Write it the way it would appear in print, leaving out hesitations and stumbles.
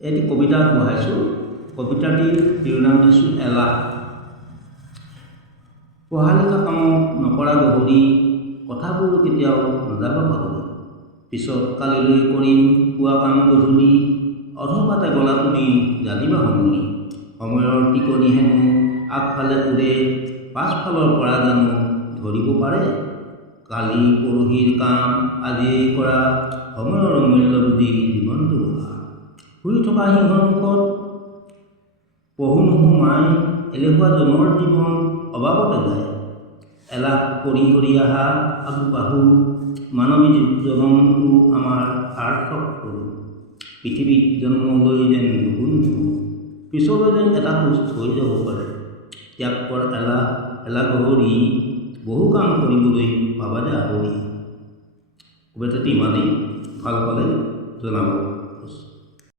এটি কবিতা আগবঢ়াইছোঁ। কবিতাটিৰ শিৰোনাম দিছোঁ এলাহ। পঢ়া লিখা কামত নকৰা গহৰি, কথাবোৰ কেতিয়াও নাযাবা পাহৰি। পিছত কালিলৈ কৰিম পুৱা কাম গধূলি, অধপাতে গলা তুমি জানিবা সমৰি। সময়ৰ টিকনি হেনো আগফালে উৰে, পাছফালৰ পৰা জানো ধৰিব পাৰে। কালি পৰহিৰ কাম আজিয়েই কৰা, সময়ৰ মূল্য বুজি জীৱনটো গঢ়া। শুই থকা সিংহৰ মুখত পহু নহু মাই, এলেহুৱা জনৰ জীৱন অবাবতে যায়। এলাহ কৰি কৰি আহা আগবাঢ়ো, মানৱী জনমটো আমাৰ সাৰ্থক কৰোঁ। পৃথিৱীত জন্ম লৈ যেন নতুন পিছলৈ যেন এটা খোজ থৈ যাব পাৰে। ত্যাগ কৰ এলাহ এলাহ গহৰি, বহু কাম কৰিবলৈ পাবা যে আহৰি। কবিতাটি ইমানেই, ভাল পালে জনাব।